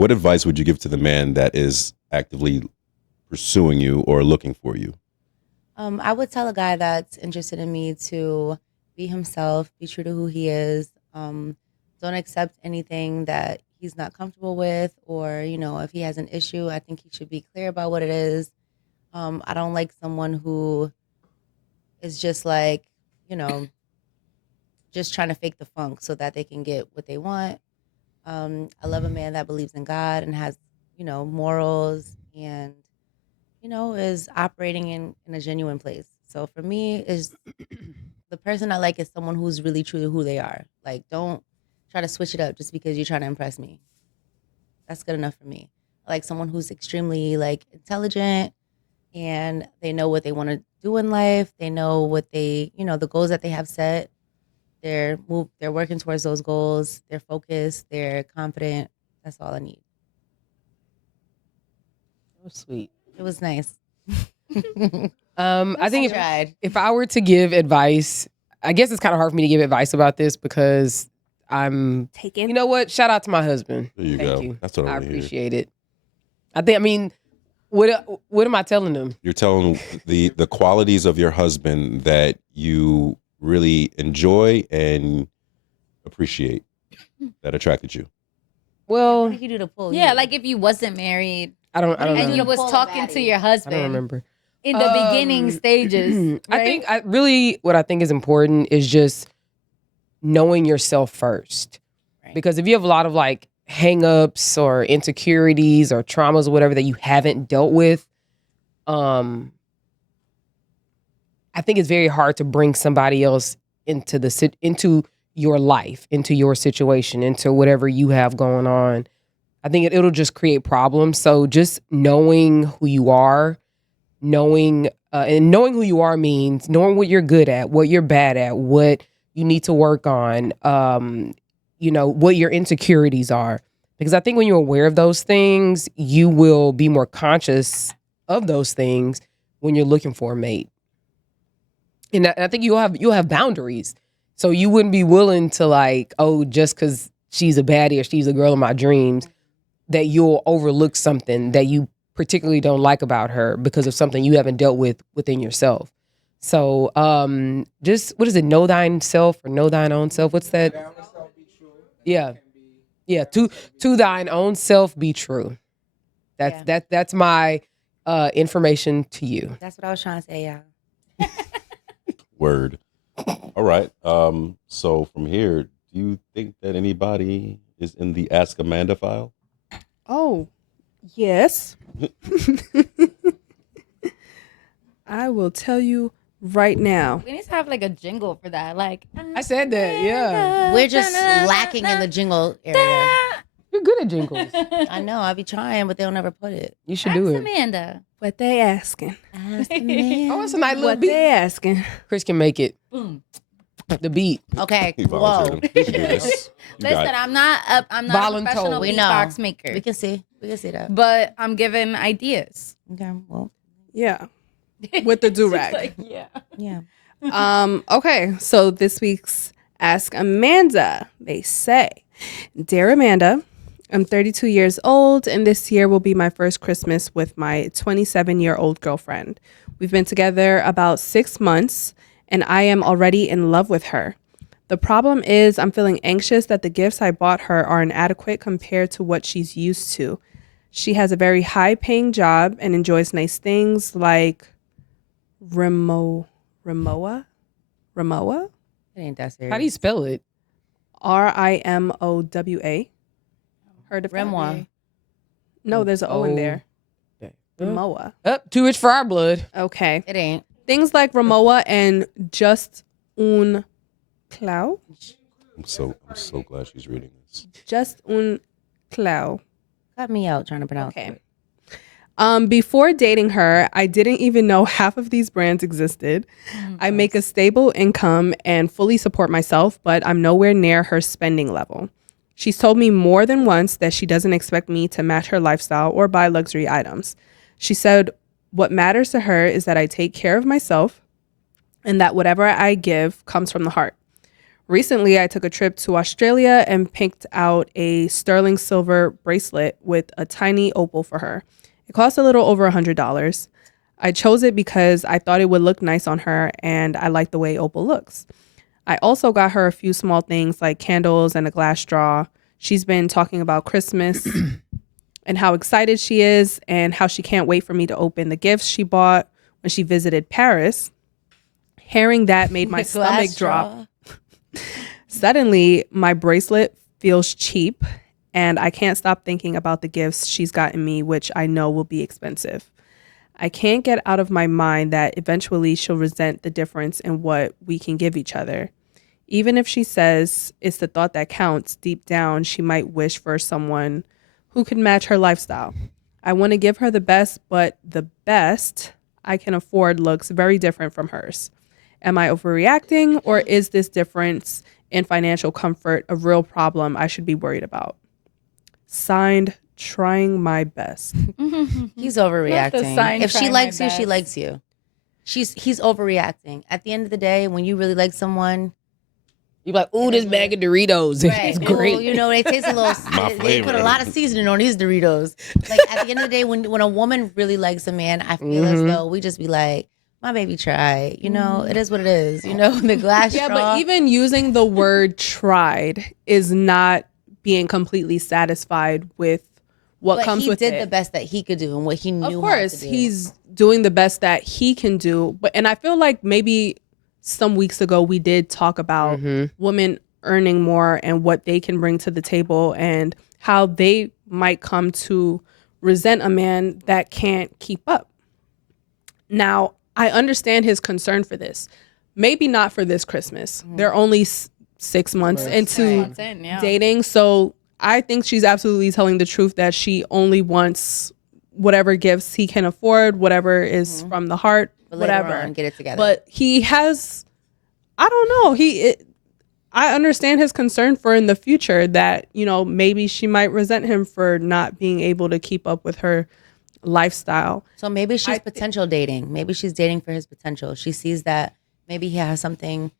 what advice would you give to the man that is actively pursuing you or looking for you? I would tell a guy that's interested in me to be himself, be true to who he is. Don't accept anything that he's not comfortable with, or if he has an issue, I think he should be clear about what it is. I don't like someone who is just like, you know, just trying to fake the funk so that they can get what they want. I love a man that believes in God and has, morals and, is operating in a genuine place. So for me, is the person I like is someone who's really true to who they are. Like, don't try to switch it up just because you're trying to impress me. That's good enough for me. I like someone who's extremely like intelligent and they know what they want to do in life. They know what the goals that they have set. They're working towards those goals. They're focused. They're confident. That's all I need. Oh, sweet. It was nice. I think tried. if I were to give advice, I guess it's kind of hard for me to give advice about this because I'm taken. You know what? Shout out to my husband. There you Thank go. you. That's what I I want to hear. appreciate it. I mean, what am I telling them? You're telling the qualities of your husband that you really enjoy and appreciate that attracted you. Well, What did he do to pull Yeah, you? like if you wasn't married I don't and know. you was Pull a talking to baddie. your I husband don't remember. in the beginning stages. I right? think what I think is important is just knowing yourself first. Right. Because if you have a lot of like hang-ups or insecurities or traumas or whatever that you haven't dealt with, I think it's very hard to bring somebody else into your life, into your situation, into whatever you have going on. I think it'll just create problems. So just knowing who you are, knowing who you are means knowing what you're good at, what you're bad at, what you need to work on, what your insecurities are. Because I think when you're aware of those things, you will be more conscious of those things when you're looking for a mate. And I think you'll have boundaries. So you wouldn't be willing to like, oh, just because she's a baddie or she's a girl of my dreams, that you'll overlook something that you particularly don't like about her because of something you haven't dealt with within yourself. So just, what is it, know thine self or know thine own self? What's that? Yeah. Yeah, to thine own self be true. That's my information to you. That's what I was trying to say, yeah. Word. All right. So from here, do you think that anybody is in the Ask Amanda file? Oh, yes. I will tell you right now. We need to have like a jingle for that. Like I said that, yeah. We're just lacking in the jingle area. You're good at jingles. I know. I be trying, but they'll never put it. You should Ask do it. Amanda. What they asking? Ask the man. Oh, it's a nice little What beat. they asking? Chris can make it. Boom. The beat. Okay. He Whoa. volunteered him. You can do this. You got Listen, it. I'm not a Voluntold. professional We know. beatbox maker, We can see that. but I'm giving ideas. Okay. Well, Yeah. With the do-rag. Like, yeah. yeah. Okay, so this week's Ask Amanda, they say, Dear Amanda, I'm 32 years old, and this year will be my first Christmas with my 27-year-old girlfriend. We've been together about 6 months, and I am already in love with her. The problem is I'm feeling anxious that the gifts I bought her are inadequate compared to what she's used to. She has a very high-paying job and enjoys nice things like Rimowa? It ain't that serious. How do you spell it? Rimowa. Heard of that? Rimowa. No, there's an O in there. Okay. Rimowa. Up, too rich for our blood. Okay. It ain't. Things like Rimowa and Just Un Clau. I'm so glad she's reading this. Just Un Clau. Cut me out trying to pronounce Okay. it. Before dating her, I didn't even know half of these brands existed. I make a stable income and fully support myself, but I'm nowhere near her spending level. She's told me more than once that she doesn't expect me to match her lifestyle or buy luxury items. She said what matters to her is that I take care of myself and that whatever I give comes from the heart. Recently, I took a trip to Australia and picked out a sterling silver bracelet with a tiny opal for her. It cost a little over $100. I chose it because I thought it would look nice on her and I like the way opal looks. I also got her a few small things like candles and a glass straw. She's been talking about Christmas and how excited she is and how she can't wait for me to open the gifts she bought when she visited Paris. Hearing that made my stomach drop. Suddenly, my bracelet feels cheap, and I can't stop thinking about the gifts she's gotten me, which I know will be expensive. I can't get out of my mind that eventually she'll resent the difference in what we can give each other. Even if she says it's the thought that counts, deep down, she might wish for someone who could match her lifestyle. I want to give her the best, but the best I can afford looks very different from hers. Am I overreacting, or is this difference in financial comfort a real problem I should be worried about? Signed, trying my best. He's Not the overreacting. sign If she trying likes my you, she best. likes you. He's overreacting. At the end of the day, when you really like someone, You're like, ooh, this bag of Doritos. It's Ooh, great. you know, they taste a little. My They put a flavor. lot of seasoning on these Doritos. Like at the end of the day, when a woman really likes a man, I feel as though we just be like, my baby tried. You know, it is what it is. You know, the glass Yeah, straw. but even using the word tried is not being completely satisfied with what But comes he with did it. the best that he could do and what he knew. Of how course, to do. he's doing the best that he can do. And I feel like maybe some weeks ago we did talk about women earning more and what they can bring to the table and how they might come to resent a man that can't keep up. Now, I understand his concern for this. Maybe not for this Christmas. They're only 6 months into Months in, yeah. dating. So I think she's absolutely telling the truth that she only wants whatever gifts he can afford, whatever is from the heart, But later whatever. on, get it together. But he has, I don't know. I understand his concern for in the future that, you know, maybe she might resent him for not being able to keep up with her lifestyle. So maybe she's potential dating. Maybe she's dating for his potential. She sees that maybe he has something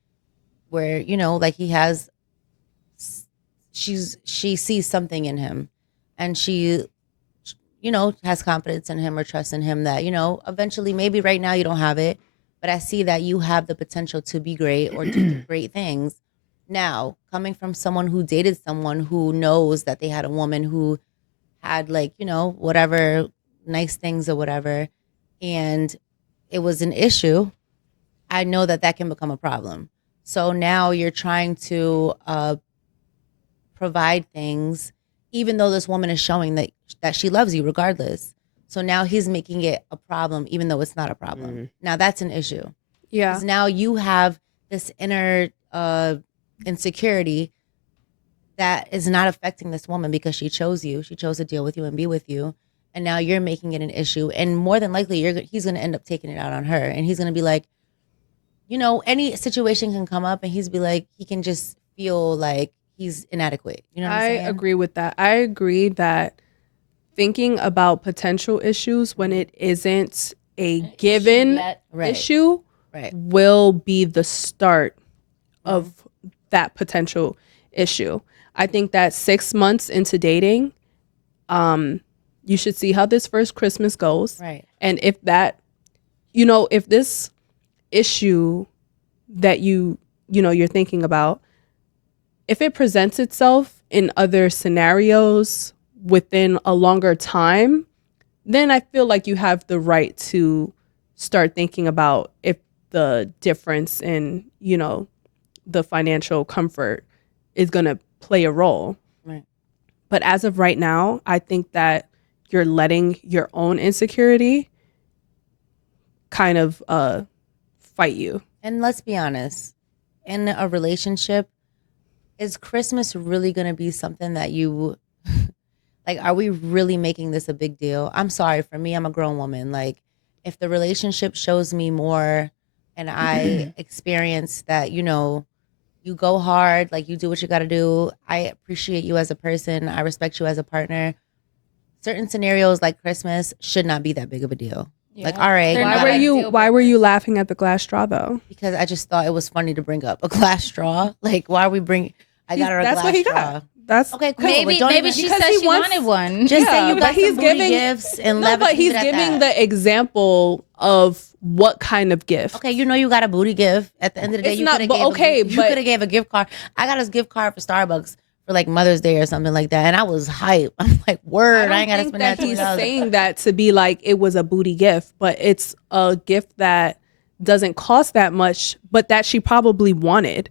where, you know, like he has, she sees something in him and she, you know, has confidence in him or trust in him that, you know, eventually maybe right now you don't have it, but I see that you have the potential to be great or to do great things. Now, coming from someone who dated someone who knows that they had a woman who had like, you know, whatever nice things or whatever, and it was an issue, I know that that can become a problem. So now you're trying to provide things, even though this woman is showing that she loves you regardless. So now he's making it a problem, even though it's not a problem. Now that's an issue. Yeah. Because now you have this inner insecurity that is not affecting this woman because she chose you. She chose to deal with you and be with you. And now you're making it an issue. And more than likely, he's going to end up taking it out on her. And he's going to be like, you know, any situation can come up and he's be like, he can just feel like he's inadequate. You know what I'm saying? I agree with that. I agree that thinking about potential issues when it isn't a given Right. issue Right. will be the start of that potential issue. I think that 6 months into dating, you should see how this first Christmas goes. Right. And if that, you know, if this issue that you're thinking about, if it presents itself in other scenarios within a longer time, then I feel like you have the right to start thinking about if the difference in, you know, the financial comfort is going to play a role. Right. But as of right now, I think that you're letting your own insecurity kind of fight you. And let's be honest, in a relationship, is Christmas really going to be something that you like? Are we really making this a big deal? I'm sorry, for me, I'm a grown woman. Like, if the relationship shows me more and I experience that, you know, you go hard, like you do what you got to do. I appreciate you as a person. I respect you as a partner. Certain scenarios like Christmas should not be that big of a deal. Like, Yeah. all right, They're Why not were like you deal Why were you breakers. laughing at the glass straw though? because I just thought it was funny to bring up a glass straw. Like, why are we bring? I got her a That's glass what he straw. got. That's Okay, cool. but Maybe don't maybe even- she because said he she wants- wanted one. just say Yeah, you but got he's some booty giving- gifts and no, leave but it he's at giving that. the example of what kind of gift. Okay, you know you got a booty gift. At the end of the day, It's you not- could have but gave okay, you but- could have gave a gift card. I got his gift card for Starbucks for like Mother's Day or something like that, and I was hype. I'm like, word, I ain't gotta think spend that that he's $20. saying that to be like it was a booty gift, but it's a gift that doesn't cost that much, but that she probably wanted.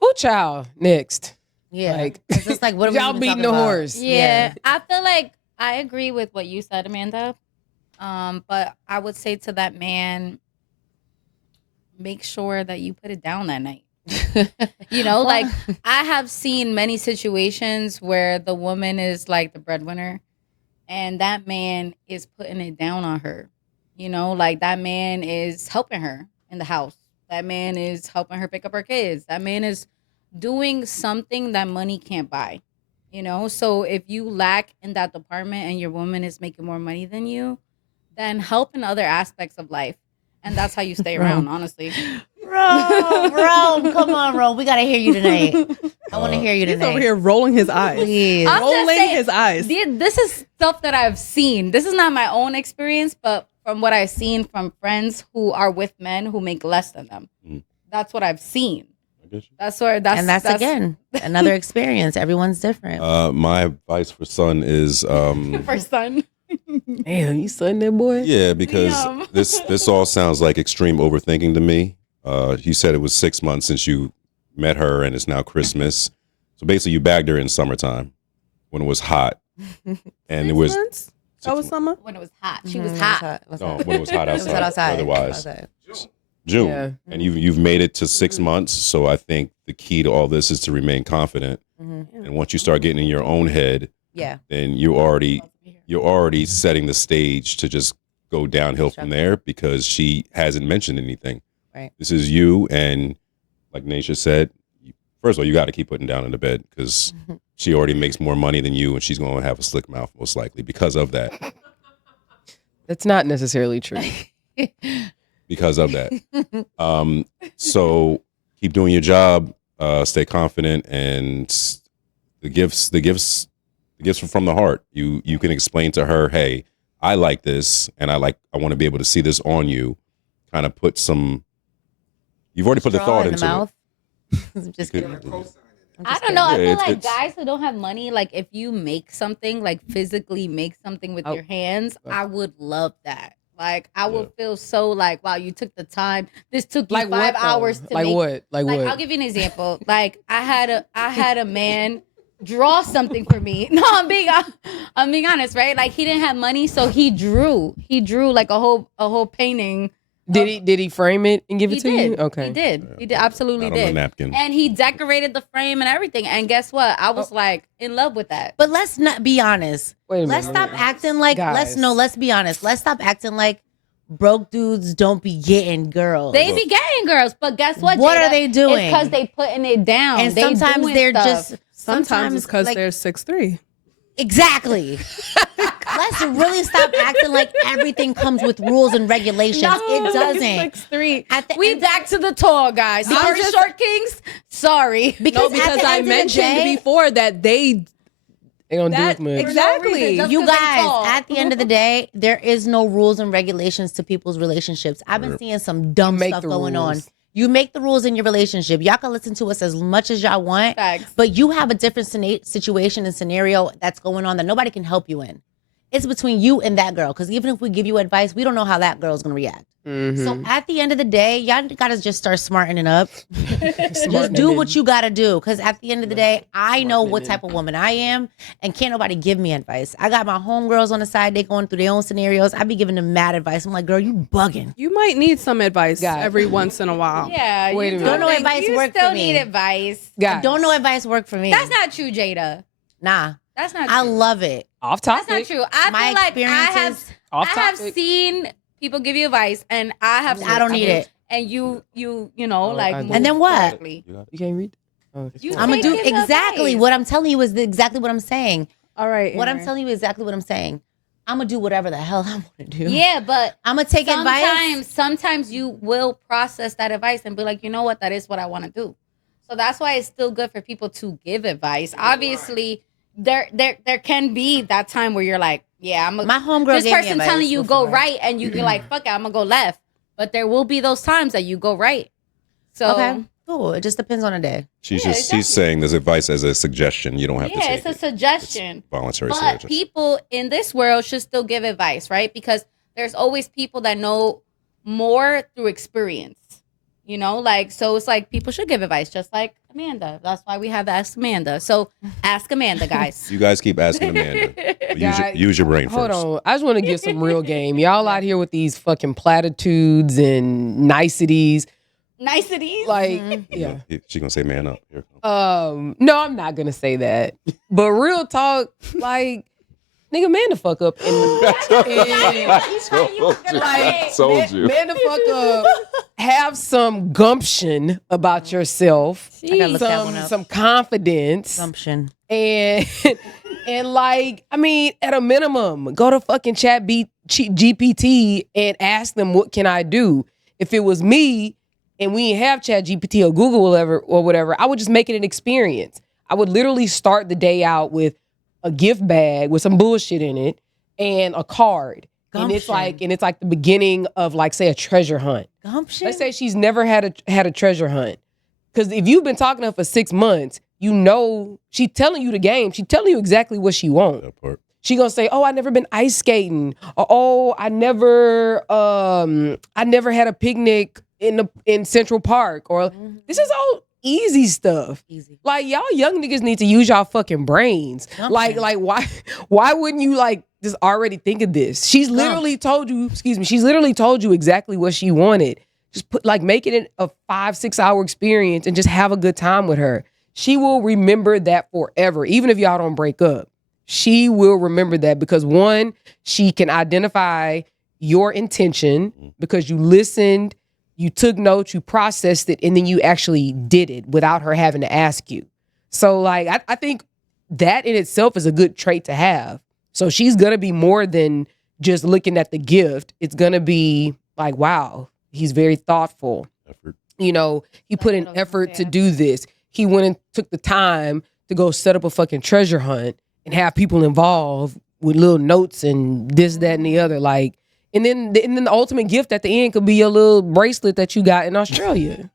Oh, child. Next. Yeah, Like, it's just like what are we y'all even beating talking the about? horse. Yeah, I feel like I agree with what you said, Amanda. But I would say to that man, make sure that you put it down that night. You know, like I have seen many situations where the woman is like the breadwinner and that man is putting it down on her. You know, like that man is helping her in the house. That man is helping her pick up her kids. That man is doing something that money can't buy. You know, so if you lack in that department and your woman is making more money than you, then help in other aspects of life. And that's how you stay around, honestly. Rome, come on, Rome. We gotta hear you tonight. I want to hear you He's tonight. over here rolling his eyes. Please. I'm just Rolling saying, his eyes. This is stuff that I've seen. This is not my own experience, but from what I've seen from friends who are with men who make less than them. Mm. That's what I've seen. I get you. That's again another experience. Everyone's different. My advice for son is for son. Damn, you son that boy? yeah, because Yum. this all sounds like extreme overthinking to me. You said it was 6 months since you met her and it's now Christmas. So basically you bagged her in summertime when it was hot. And it was Months? That was summer. When it was hot. She was Mhm, hot. it was no, hot. when it was hot It was outside. hot outside. Otherwise, Outside. June. Yeah. And you've made it to 6 months. So I think the key to all this is to remain confident. Mhm. And once you start getting in your own head, Yeah. then you're already setting the stage to just go downhill from there because she hasn't mentioned anything. Right. This is you, and like Naisha said, first of all, you got to keep putting down in the bed because she already makes more money than you, and she's going to have a slick mouth most likely because of that. That's not necessarily true. Because of that. So keep doing your job, stay confident, and the gifts are from the heart. You can explain to her, hey, I like this, and I want to be able to see this on you. Kind of put some. You've already put the Straw thought in into mouth. it. Just You kidding. could- I don't know. I Yeah, feel it's- like it's- guys who don't have money, like if you make something, like physically make something with Oh. your hands, Oh. I would love that. Like I would Yeah. feel so like, wow, you took the time. This took you Like 5 what, though? hours to Like make. what? Like Like what? I'll give you an example. Like I had a man draw something for me. No, I'm being honest, right? Like he didn't have money, so he drew. He drew like a whole painting. Did he frame it and give it He to did. you? Okay. He did. He did. Absolutely Not on a did. napkin. And he decorated the frame and everything. And guess what? I was like in love with that. But let's not be honest. Wait a minute. Let's stop acting like Guys. let's be honest. Let's stop acting like broke dudes don't be getting girls. They be getting girls, but guess what? What Jada? are they doing? It's because they putting it down. and They sometimes doing they're stuff. just Sometimes it's because like, they're 6'3". exactly. Let's really stop acting like everything comes with rules and regulations. It doesn't. 6'3". At the We end- back to the tall guys. Sorry, just- short kings. Sorry. because No, at because the I end of the mentioned day, before that they They don't do that as much. exactly. Just you 'cause they guys, tall. at the end of the day, there is no rules and regulations to people's relationships. I've been seeing some dumb make stuff the going on. rules. You make the rules in your relationship. Y'all can listen to us as much as y'all want, Facts. but you have a different situation and scenario that's going on that nobody can help you in. It's between you and that girl. Because even if we give you advice, we don't know how that girl's gonna react. Mm-hmm. So at the end of the day, y'all gotta just start smartening up. Just Smartening do it. what you gotta do. Because at the end of the day, I know what type of woman I am, and can't nobody give me advice. I got my homegirls on the side; they going through their own scenarios. I be giving them mad advice. I'm like, girl, you bugging. You might need some advice Guys. every once in a while. Yeah. Wait you a do minute. Don't know think- advice you work still for me. need advice. Guys, Don't know advice work for me. That's not true, Jada. Nah. That's not true. I love it. off That's topic. not true. I My feel like I have experiences- Off I have topic. seen people give you advice, and I have. I don't need it. And you know, Oh, like. I move do. And then what? correctly. You got it? You can't read. Oh, You I'm gonna do Take his exactly advice. what I'm telling you is exactly what I'm saying. All right. What I'm Aaron. telling you is exactly what I'm saying. I'm gonna do whatever the hell I want to do. Yeah, but I'm gonna take advice. sometimes you will process that advice and be like, you know what, that is what I want to do. So that's why it's still good for people to give advice. Obviously, there can be that time where you're like, yeah, My homegirl this gave me person advice telling you before. go right, and you be like, fuck it, I'm gonna go left. But there will be those times that you go right. So Okay, cool. It just depends on the day. She's Yeah, just exactly. she's saying this advice as a suggestion. You don't have to yeah, take it's a it. suggestion. Voluntary But suggestion. people in this world should still give advice, right? Because there's always people that know more through experience. You know, like, so it's like people should give advice, just like Amanda. That's why we have Ask Amanda. So ask Amanda, guys. You guys keep asking Amanda. But Guys, use your brain Hold first. on. I just want to get some real game. Y'all out here with these fucking platitudes and niceties. Niceties. Like, Yeah. She's gonna say man up. Here. no, I'm not gonna say that. But real talk, like, nigga, man the fuck up. Told you. Man the fuck up. Have some gumption about yourself. I gotta look that one up. Some confidence. Assumption. And and like, I mean, at a minimum, go to fucking GPT and ask them, what can I do? If it was me and we didn't have Chat GPT or Google or whatever, I would just make it an experience. I would literally start the day out with a gift bag with some bullshit in it and a card. And it's like the beginning of, like, say, a treasure hunt. Gumption. Let's say she's never had a treasure hunt. Because if you've been talking to her for 6 months, you know she's telling you the game. She's telling you exactly what she wants. That part. She gonna say, "Oh, I never been ice skating," or "Oh, I never had a picnic in Central Park," or this is all easy stuff. Easy. Like, y'all young niggas need to use y'all fucking brains. Like why wouldn't you, like, just already think of this? She's literally told you, she's literally told you exactly what she wanted. Just make it a 5-6 hour experience and just have a good time with her. She will remember that forever, even if y'all don't break up. She will remember that because, one, she can identify your intention because you listened, you took notes, you processed it, and then you actually did it without her having to ask you. So, like, I think that in itself is a good trait to have. So she's going to be more than just looking at the gift. It's going to be like, wow, he's very thoughtful. Effort. You know, he put in effort to do this. He went and took the time to go set up a fucking treasure hunt and have people involved with little notes and this, that, and the other. Like, and then the ultimate gift at the end could be your little bracelet that you got in Australia.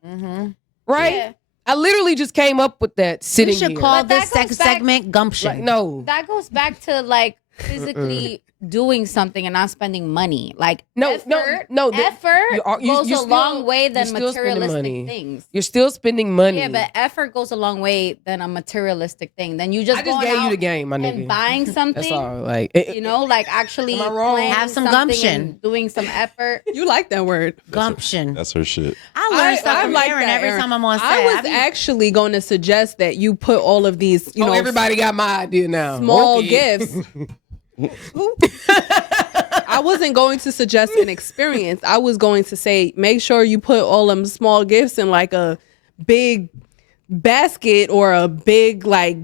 Right? Yeah. I literally just came up with that sitting We should here. call But that this goes back- segment gumption. Like, no. That goes back to, like, physically doing something and not spending money. Like, No. effort You're goes still- a long way you're than still spending materialistic money. things. You're still spending money. Yeah, but effort goes a long way than a materialistic thing. Then you just I just going gave you out the game, my and nigga. buying something. That's all. Like, You know, like actually Am I wrong? planning Have some something gumption. and doing some effort. You like that word. Gumption. That's her shit. I learn stuff from like Aaron that, every Aaron. time I'm on set. I was be- actually going to suggest that you put all of these, you know, everybody got my idea now. small Okay. gifts. I wasn't going to suggest an experience. I was going to say, make sure you put all them small gifts in like a big basket or a big, like,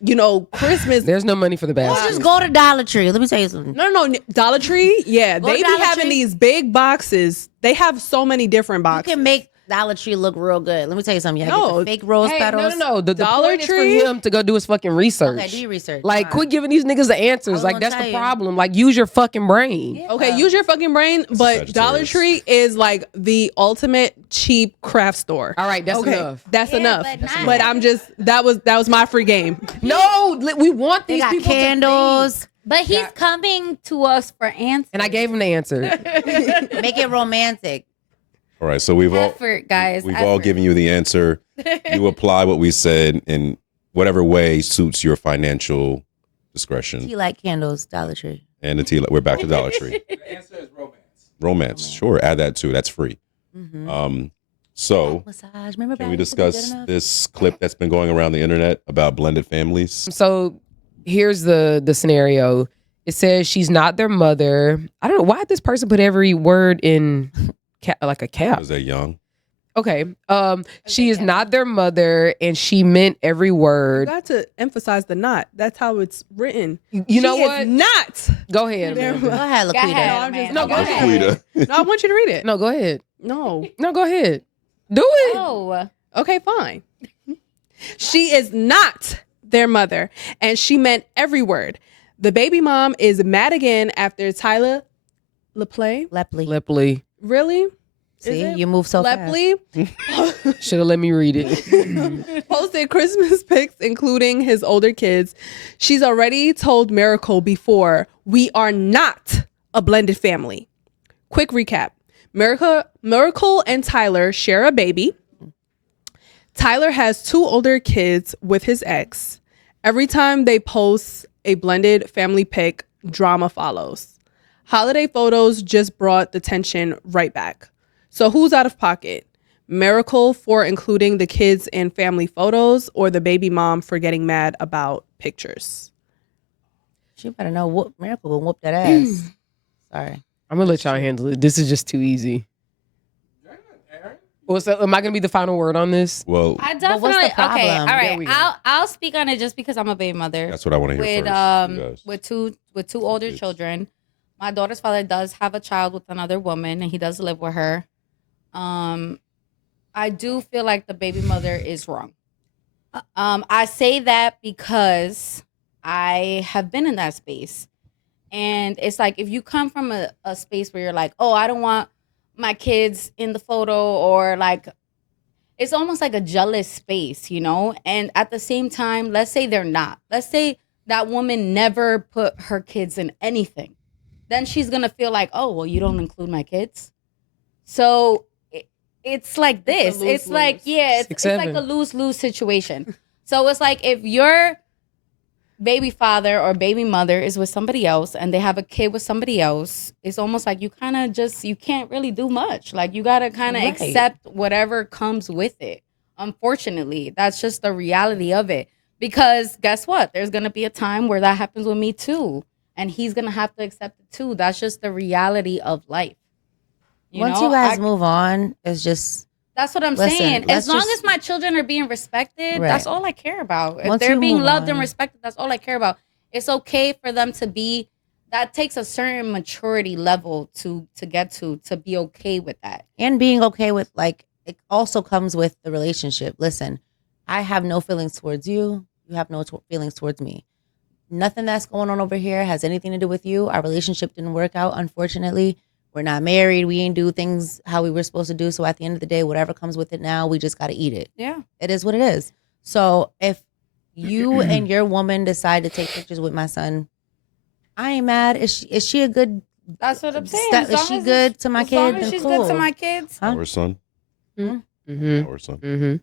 you know, Christmas. There's no money for the Let's basket. just go to Dollar Tree. Let me tell you something. No, Dollar Tree. Yeah, Go they to be Dollar having Tree. these big boxes. They have so many different You boxes. can make Dollar Tree look real good. Let me tell you something. You gotta No. get the fake rose Hey, petals. no. The Dollar point is Tree? for him to go do his fucking research. Okay, do your research. Like, Fine. quit giving these niggas the answers. was Like, gonna that's tell the you. problem. Like, use your fucking brain. Okay, use your fucking brain, but Sagittarius. Dollar Tree is like the ultimate cheap craft store. All right, that's Okay, enough. that's Yeah, enough. but not- But I'm just that was my free game. No, we want They these got people to think. candles. But he's coming to us for answers. And I gave him the answer. Make it romantic. All right. So we've all effort, guys. we've all effort. given you the answer. You apply what we said in whatever way suits your financial discretion. Tea light candles, Dollar Tree. And the tea. We're back to Dollar Tree. The answer is romance. Romance. Sure. Add that too. That's free. So Massage. Remember can back? we Was it good discuss enough? this clip that's been going around the internet about blended families? So here's the scenario. It says she's not their mother. I don't know why this person put every word in like a cap. Was they young? Okay. She is not their mother, and she meant every You word. got to emphasize the not. That's how it's written. You know She is what? not Go ahead, There Amanda. Go ahead, Go Laquita. ahead, No, I'm just- Amanda. No, go Go ahead. Laquita. No, I want you to read it. No, go ahead. No. No, go ahead. Do it. Oh, Okay, fine. She is not their mother, and she meant every word. The baby mom is mad again after Tyler LePlay. Lepley. Lepley. Really? See, it? you move so fast. Lepley Should have let me read it. posted Christmas pics, including his older kids. She's already told Miracle before, we are not a blended family. Quick recap. Miracle and Tyler share a baby. Tyler has 2 older kids with his ex. Every time they post a blended family pic, drama follows. Holiday photos just brought the tension right back. So who's out of pocket? Miracle for including the kids in family photos, or the baby mom for getting mad about pictures? She better know Miracle will whoop that ass. Sorry. I'm gonna let y'all handle it. This is just too easy. Well, so am I gonna be the final word on this? Well, I But definitely what's the problem? okay. All There right, we go. I'll speak on it just because I'm a baby mother that's what I want to hear with first. you guys. with two older Kids. children. My daughter's father does have a child with another woman, and he does live with her. I do feel like the baby mother is wrong. I say that because I have been in that space, and it's like if you come from a space where you're like, oh, I don't want my kids in the photo, or like it's almost like a jealous space, you know? And at the same time, let's say they're not. Let's say that woman never put her kids in anything. Then she's going to feel like, oh, well, you don't include my kids. So it's like this. It's like, yeah, it's like a lose-lose situation. So it's like if your baby father or baby mother is with somebody else and they have a kid with somebody else, it's almost like you kind of just, you can't really do much. Like you got to kind of Right. accept whatever comes with it. Unfortunately, that's just the reality of it. Because guess what? There's going to be a time where that happens with me too. And he's going to have to accept it too. That's just the reality of life. Once you guys move on, it's just that's what I'm Listen, saying. let's As long just- as my children are being respected, Right. that's all I care about. If Once they're you being move loved and on. respected, that's all I care about. It's okay for them to be, that takes a certain maturity level to get to be okay with that. and being okay with, like, it also comes with the relationship. Listen, I have no feelings towards you. You have no feelings towards me. Nothing that's going on over here has anything to do with you. Our relationship didn't work out, unfortunately. We're not married. We ain't do things how we were supposed to do. So at the end of the day, whatever comes with it now, we just got to eat it. Yeah. It is what it is. So if you and your woman decide to take pictures with my son, I ain't mad. Is she a good? That's what I'm saying. Step- As is long she as good to my as long kid, as then she's good to cool. my kids. Huh? Our son. Mm-hmm. Our son. Mm-hmm.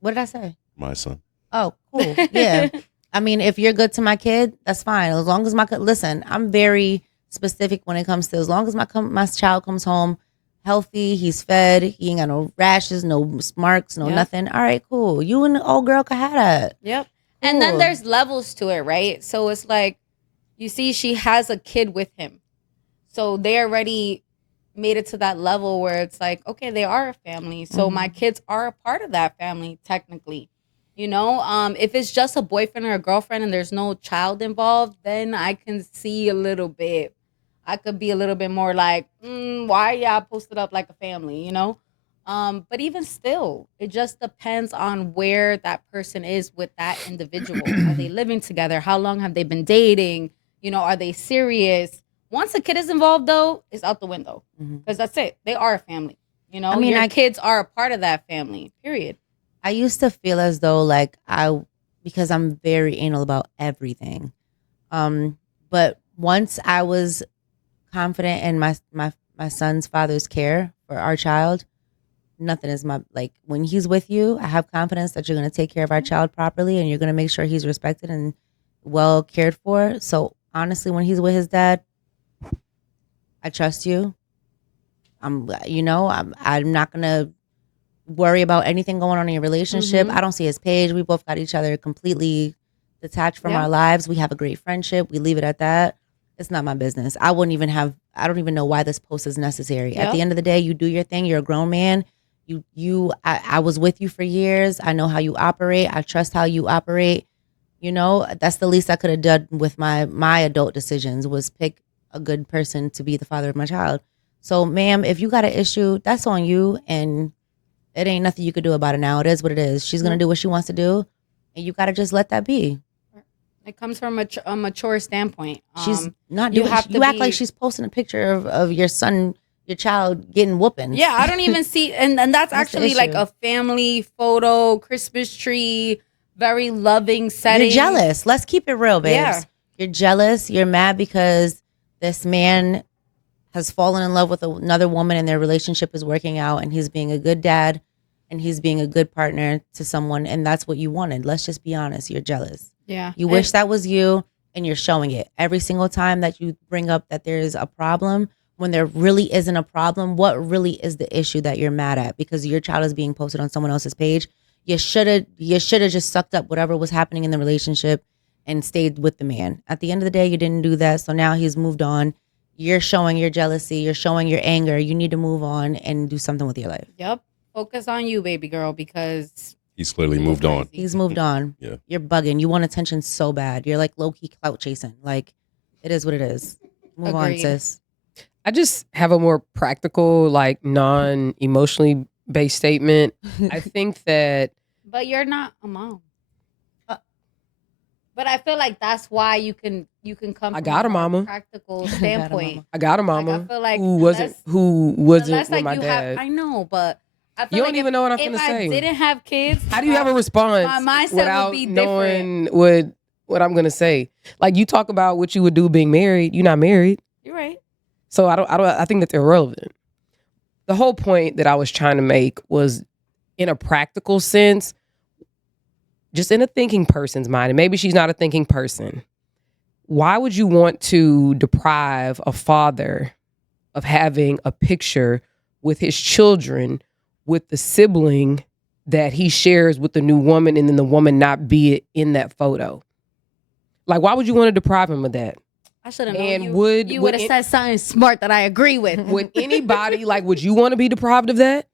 What did I say? My son. Oh, cool. Yeah. I mean, if you're good to my kid, that's fine. As long as my kid, listen, I'm very specific when it comes to, as long as my child comes home healthy, he's fed, he ain't got no rashes, no marks, no Yep. nothing. All right, cool. You and the old girl can have that. Yep. And then Cool. there's levels to it, right? So it's like, you see, she has a kid with him. So they already made it to that level where it's like, okay, they are a family. So my kids are a part of that family, technically. You know, if it's just a boyfriend or a girlfriend and there's no child involved, then I can see a little bit. I could be a little bit more like, why y'all posted up like a family, you know? But even still, it just depends on where that person is with that individual. Are they living together? How long have they been dating? You know, are they serious? Once a kid is involved, though, it's out the window. Mhm. Because that's it. They are a family. You know, I mean, your kids are a part of that family, period. I used to feel as though like because I'm very anal about everything. But once I was confident in my son's father's care for our child, nothing is like when he's with you, I have confidence that you're going to take care of our child properly and you're going to make sure he's respected and well cared for. So honestly, when he's with his dad, I trust you. I'm not going to worry about anything going on in your relationship. I don't see his page. We both got each other completely detached from our lives. We have a great friendship. We leave it at that. It's not my business. I don't even know why this post is necessary. At the end of the day, you do your thing. You're a grown man. I was with you for years. I know how you operate. I trust how you operate. You know, that's the least I could have done with my adult decisions was pick a good person to be the father of my child. So, ma'am, if you got an issue, that's on you, and it ain't nothing you could do about it now. It is what it is. She's gonna do what she wants to do, and you gotta just let that be. It comes from a mature standpoint. She's not you doing. have You to act like be- she's posting a picture of your son, your child getting whoopings. Yeah, I don't even see, and that's That's the actually like issue. a family photo, Christmas tree, very loving setting. You're jealous. Let's keep it real, babes. Yeah. You're jealous. You're mad because this man has fallen in love with another woman and their relationship is working out, and he's being a good dad and he's being a good partner to someone, and that's what you wanted. Let's just be honest. You're jealous. Yeah, You wish that was you, and you're showing it. Every single time that you bring up that there is a problem, when there really isn't a problem, what really is the issue that you're mad at? Because your child is being posted on someone else's page. You should have just sucked up whatever was happening in the relationship and stayed with the man. At the end of the day, you didn't do that. So now he's moved on. You're showing your jealousy. You're showing your anger. You need to move on and do something with your life. Yep. Focus on you, baby girl, because He's clearly moved on. He's moved on. Yeah. You're bugging. You want attention so bad. You're like low-key clout chasing. Like, it is what it is. Move on, Agreed. sis. I just have a more practical, like non-emotionally based statement. I think that but you're not a mom. But I feel like that's why you can come. I from got a more mama. Practical standpoint. I got a Like, mama I feel like who wasn't unless, with like my you dad. have, I know, but I feel You like don't even know what I'm if gonna I say. didn't have kids, How do you have a response my mindset without would be knowing different. what I'm gonna say? Like, you talk about what you would do being married. You're not married, You're right. so I think that's irrelevant. The whole point that I was trying to make was, in a practical sense, just in a thinking person's mind, and maybe she's not a thinking person. Why would you want to deprive a father of having a picture with his children with the sibling that he shares with the new woman, and then the woman not be in that photo? Like, why would you want to deprive him of that? I should have known And you. would You would have said something smart that I agree with. would anybody, like, would you want to be deprived of that?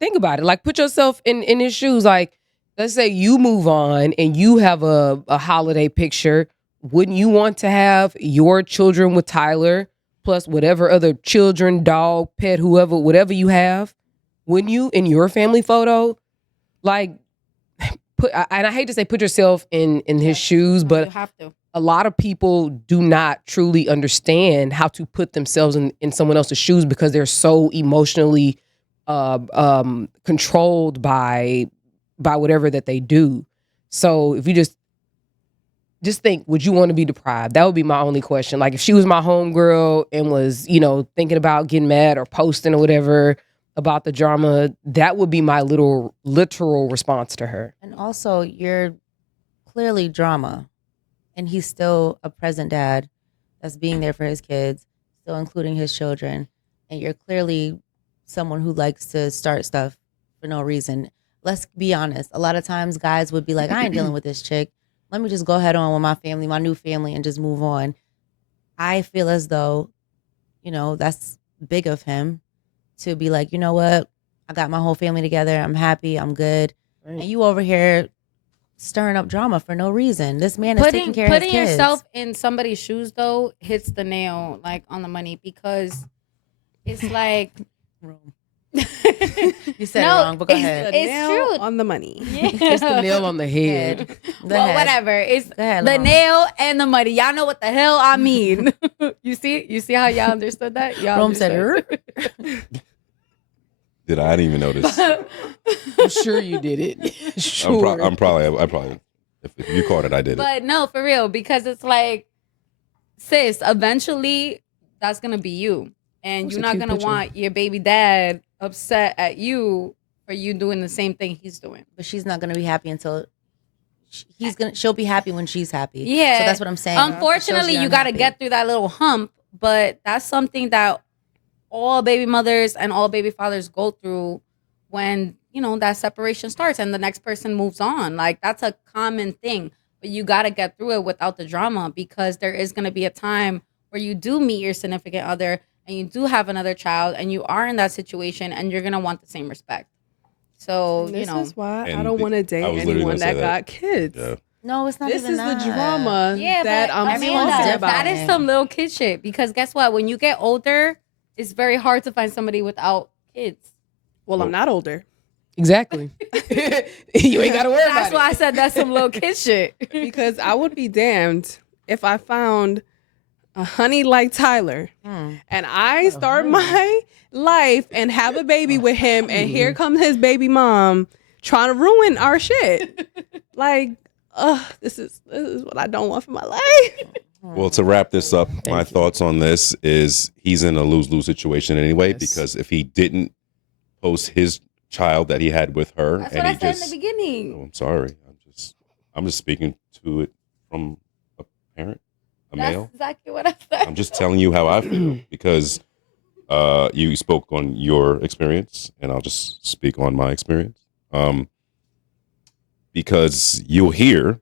Think about it. Like, put yourself in his shoes. Like, let's say you move on and you have a holiday picture. Wouldn't you want to have your children with Tyler plus whatever other children, dog, pet, whoever, whatever you have? Wouldn't you, in your family photo? Like, and I hate to say put yourself in his shoes, No, but you have to. a lot of people do not truly understand how to put themselves in someone else's shoes because they're so emotionally controlled by whatever that they do. So if you just think, would you want to be deprived? That would be my only question. Like, if she was my homegirl and was, thinking about getting mad or posting or whatever about the drama, that would be my literal response to her. And also, you're clearly drama, and he's still a present dad that's being there for his kids, still including his children. And you're clearly someone who likes to start stuff for no reason. Let's be honest. A lot of times guys would be like, I ain't dealing with this chick. Let me just go head on with my family, my new family, and just move on. I feel as though, that's big of him to be like, you know what? I got my whole family together. I'm happy. I'm good. Right. And you over here stirring up drama for no reason. This man is taking care of his Putting kids. yourself in somebody's shoes though hits the nail like on the money, because it's like You said it wrong, but go ahead. It's Nail true. on the money. It's the nail on the head. Go Well, ahead. whatever. It's Go ahead, the Lamont. nail and the money. Y'all know what the hell I mean. You see how y'all understood that? Y'all Rome said, understood. Did I didn't even notice? I'm sure you did it. Sure. I probably, if you caught it, I did it. But no, for real, because it's like, sis, eventually that's gonna be you, and That's you're a not cute gonna picture. want your baby dad upset at you for you doing the same thing he's doing. but she's not gonna be happy until she'll be happy when she's happy. Yeah. So that's what I'm saying. Unfortunately, Shows you you're got to unhappy. get through that little hump, but that's something that all baby mothers and all baby fathers go through when, that separation starts and the next person moves on. Like, that's a common thing, but you got to get through it without the drama, because there is going to be a time where you do meet your significant other and you do have another child and you are in that situation and you're going to want the same respect. So, This is why I And don't want to date I was literally anyone gonna say that that. got kids. Yeah. No, it's not This even is that. the drama Yeah, that but I'm everyone's talking different. about. that is some little kid shit. Because guess what? When you get older, it's very hard to find somebody without kids. Well, I'm not older. Exactly. You ain't got to worry about That's it. why I said that's some little kid shit. Because I would be damned if I found a honey like Tyler and I start my life and have a baby with him, and here comes his baby mom trying to ruin our shit. Like, this is what I don't want for my life. Well, to wrap this up, my thoughts on this is he's in a lose-lose situation anyway, because if he didn't post his child that he had with her, That's and what I he said just, in the beginning. oh, I'm sorry, I'm just speaking to it from a parent, a That's male. exactly what I said. I'm just telling you how I feel because you spoke on your experience, and I'll just speak on my experience. Because you'll hear,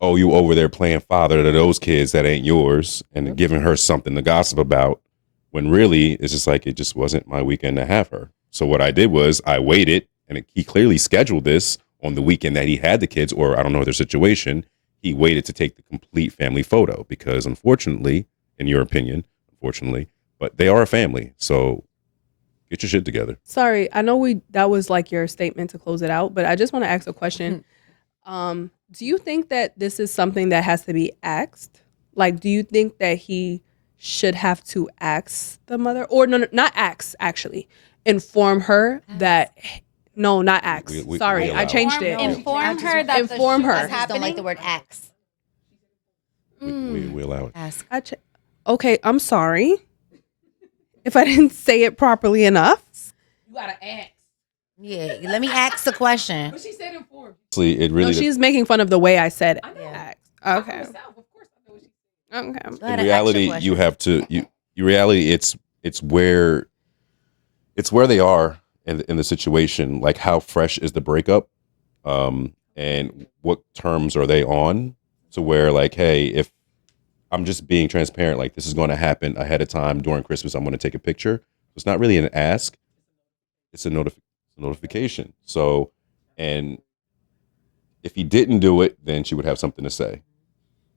oh, you over there playing father to those kids that ain't yours, and giving her something to gossip about, when really it's just like, it just wasn't my weekend to have her. So what I did was I waited, and he clearly scheduled this on the weekend that he had the kids, or I don't know their situation. He waited to take the complete family photo because, unfortunately, in your opinion, but they are a family. So get your shit together. Sorry, I know that was like your statement to close it out, but I just want to ask a question. Do you think that this is something that has to be asked? Like, do you think that he should have to ask the mother, or no, not ask, actually, inform her that? No, not ask. Sorry, I changed it. Inform her that Inform her. I just don't like the word ask. We allow it. Ask. Okay, I'm sorry if I didn't say it properly enough. You got to ask. Yeah, let me ask the question. But she said inform. Honestly, it really No, she's making fun of the way I said Yeah. ask. Okay. Of course I know what she Okay. Go ahead in and ask your reality, question. you have to reality it's where they are in the situation, like how fresh is the breakup, and what terms are they on, to where, like, hey, if I'm just being transparent, like, this is going to happen ahead of time during Christmas, I'm going to take a picture. It's not really an ask, it's a notification. So, and if he didn't do it, then she would have something to say,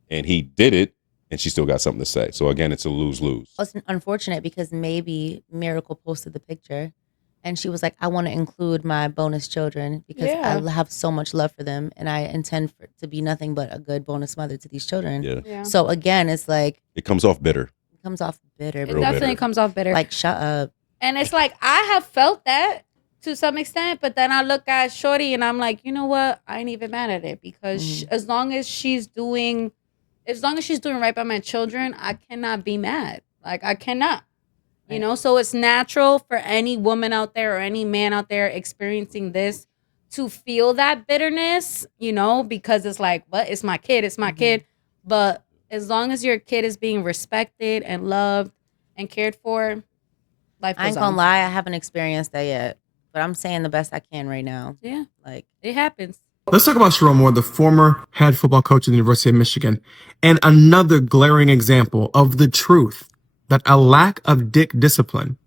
and he did it, and she still got something to say. So again, it's a lose-lose. It's unfortunate because maybe Miracle posted the picture and she was like, I want to include my bonus children because Yeah. I have so much love for them and I intend to be nothing but a good bonus mother to these children. Yeah, So again, it's like, it comes off bitter. it comes off bitter. It Real definitely bitter. comes off bitter. Like, shut up. And it's like, I have felt that to some extent, but then I look at Shorty and I'm like, you know what? I ain't even mad at it because as long as she's doing right by my children, I cannot be mad. Like, I cannot. You know, so it's natural for any woman out there or any man out there experiencing this to feel that bitterness, you know, because it's like, what? It's my kid. It's my kid. But as long as your kid is being respected and loved and cared for, life goes I ain't on. gonna lie, I haven't experienced that yet, but I'm saying the best I can right now. Yeah, Like, it happens. Let's talk about Sharon Moore, the former head football coach at the University of Michigan, and another glaring example of the truth that a lack of dick discipline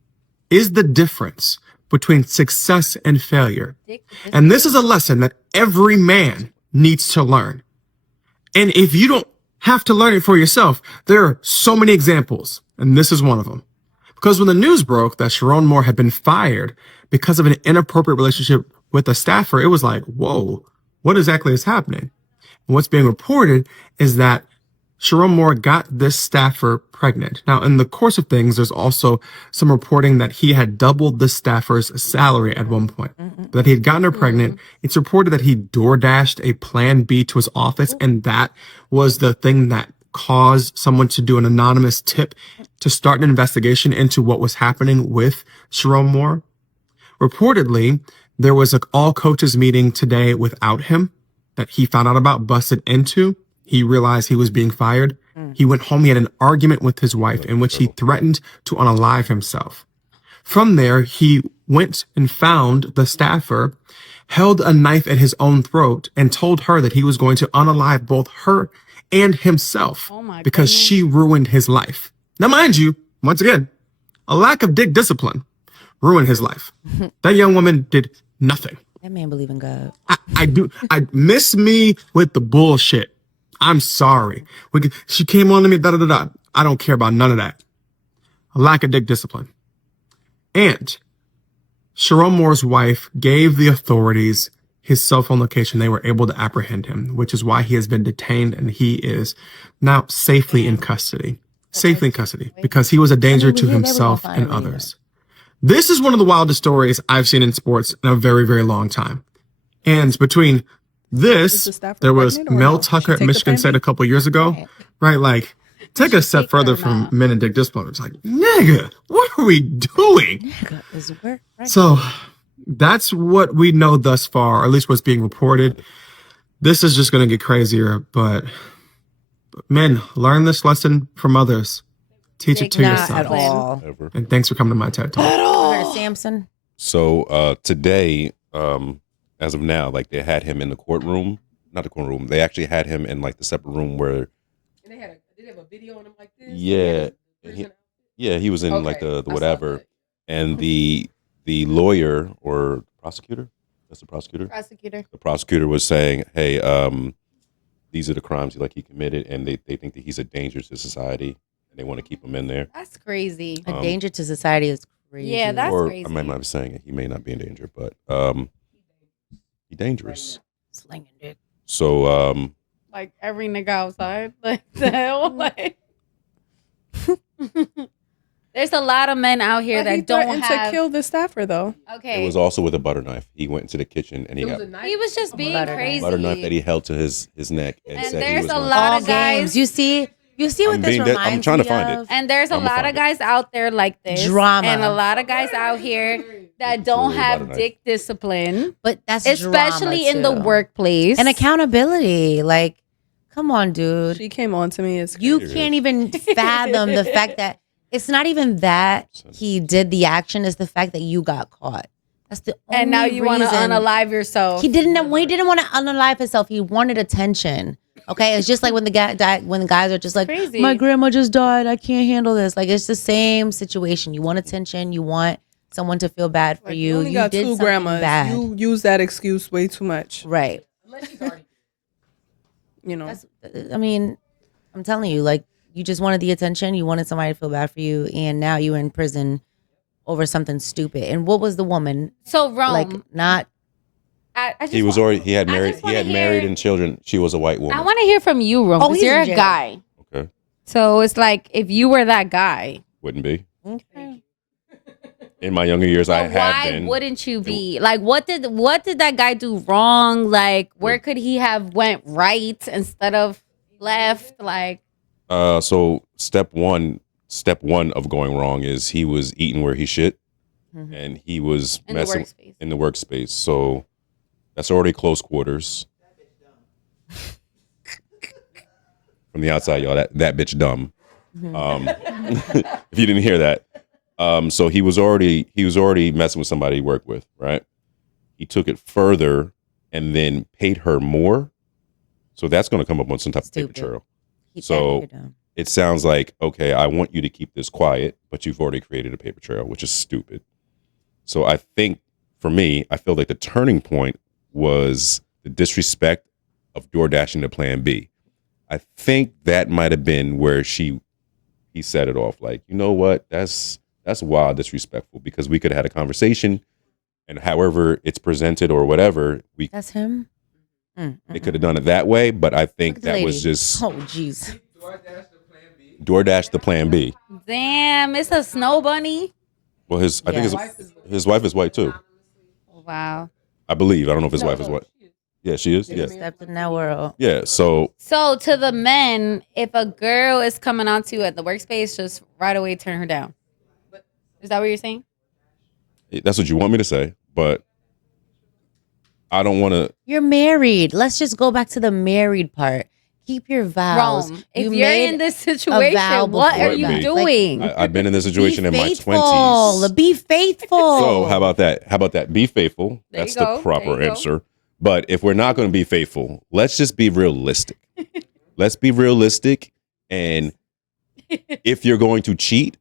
is the difference between success and failure. And this is a lesson that every man needs to learn. And if you don't have to learn it for yourself, there are so many examples, and this is one of them. Because when the news broke that Sharon Moore had been fired because of an inappropriate relationship with a staffer, it was like, whoa, what exactly is happening? And what's being reported is that Sharon Moore got this staffer pregnant. Now, in the course of things, there's also some reporting that he had doubled the staffer's salary at one point, that he had gotten her pregnant. It's reported that he door dashed a plan B to his office, and that was the thing that caused someone to do an anonymous tip to start an investigation into what was happening with Sharon Moore. Reportedly, there was an all coaches meeting today without him that he found out about, busted into. He realized he was being fired. He went home. He had an argument with his wife in which he threatened to unalive himself. From there, he went and found the staffer, held a knife at his own throat, and told her that he was going to unalive both her and himself because she ruined his life. Now, mind you, once again, a lack of dick discipline ruined his life. That young woman did nothing. That man believe in God. I do. I miss me with the bullshit. I'm sorry. She came on to me. Da da da da. I don't care about none of that. A lack of dick discipline. And Sharon Moore's wife gave the authorities his cell phone location. They were able to apprehend him, which is why he has been detained and he is now safely in custody. Safely in custody because he was a danger to himself and others. This is one of the wildest stories I've seen in sports in a very, very long time. And between this, there was Mel Tucker at Michigan State a couple years ago, right? Like, take a step further from men and dick discipline. It's like, nigga, what are we doing? Nigga is where, right? So that's what we know thus far, or at least what's being reported. This is just going to get crazier, but men, learn this lesson from others. Teach it to Not yourself. at all. Ever. And thanks for coming to my TED Talk. Heard of Samson. So today, as of now, like they had him in the courtroom, not the courtroom. They actually had him in like the separate room where. And they have a video on him like this. Yeah, he was in like the whatever, and the lawyer or prosecutor, that's the prosecutor. The prosecutor was saying, "Hey, these are the crimes he committed, and they think that he's a danger to society, and they want to keep him in there." That's crazy. A danger to society is crazy. Yeah, that's or crazy. I might not be saying it. He may not be in danger, but he's dangerous. Slinging dick. So Like every nigga outside, like the hell, like. There's a lot of men out here But he that don't threatened have. to kill the staffer, though. Okay, it was also with a butter knife. He went into the kitchen and he got he was just being Butter knife. crazy. butter knife that he held to his neck and, And said he there's was a gonna- lot All of guys. games. You see what I'm this being reminds I'm trying to me find it. of? And there's a I'ma lot find of it. guys out there like this. Drama. And a lot of guys out here that don't Literally have butter knife. dick discipline, But that's especially drama, in the too. workplace. And accountability. Like, come on, dude. She came on to me. It's You Serious. can't even fathom the fact that it's not even that he did the action, it's the fact that you got caught. That's the only and now you want to reason. unalive yourself. He didn't want to unalive himself. He wanted attention. Okay, it's just like when the guy died, when the guys are just like, Crazy. my grandma just died. I can't handle this. Like, it's the same situation. You want attention. You want someone to feel bad for like, you. only You got did two something grandmas. bad. You use that excuse way too much. Right. You know. I mean, I'm telling you, like, you just wanted the attention. You wanted somebody to feel bad for you, and now you're in prison over something stupid. And what was the woman So Rome, like? Not I just He was want- already he had I married just he wanna had married hear- and children. She was a white woman. I want to hear from you, Rome, Oh, because he's you're in a jail. guy. Okay, So it's like if you were that guy, wouldn't be. okay. In my younger years, I but have why been. wouldn't you be? Like, what did that guy do wrong? Like, where could he have went right instead of left? Like, So step one of going wrong is he was eating where he shit, Mhm. and he was in the messing workspace. in the workspace. So that's already close quarters. From the outside, y'all, that bitch dumb. If you didn't hear that, so he was already messing with somebody he worked with, right? He took it further and then paid her more. So that's going to come up on some type of paper Stupid. trail. Keep So- that nigga down. It sounds like, okay, I want you to keep this quiet, but you've already created a paper trail, which is stupid. So I think, for me, I feel like the turning point was the disrespect of door dashing to Plan B. I think that might have been where he set it off. Like, you know what? That's wild disrespectful, because we could have had a conversation, and however it's presented or whatever, That's him. they could have done it that way. But I Look think at the that was lady. just Oh, jeez. DoorDash the Plan B. Damn, it's a snow bunny. Well, I think his wife is white too. Wow. I believe. I don't know if his wife is white. Yeah, she is. Yeah. Stepped in that world. Yeah. So So to the men, if a girl is coming on to you at the workspace, just right away turn her down. Is that what you're saying? that's what you want me to say, but I don't want to. You're married. Let's just go back to the married part. Keep your vows. Rome, if You you're made in this vow situation, what before are you that. doing? I've been in this situation be in my faithful. 20s. Be faithful. So how about that? Be faithful. There That's you the go. proper There you go. answer. But if we're not going to be faithful, let's just be realistic. Let's be realistic. And if you're going to cheat,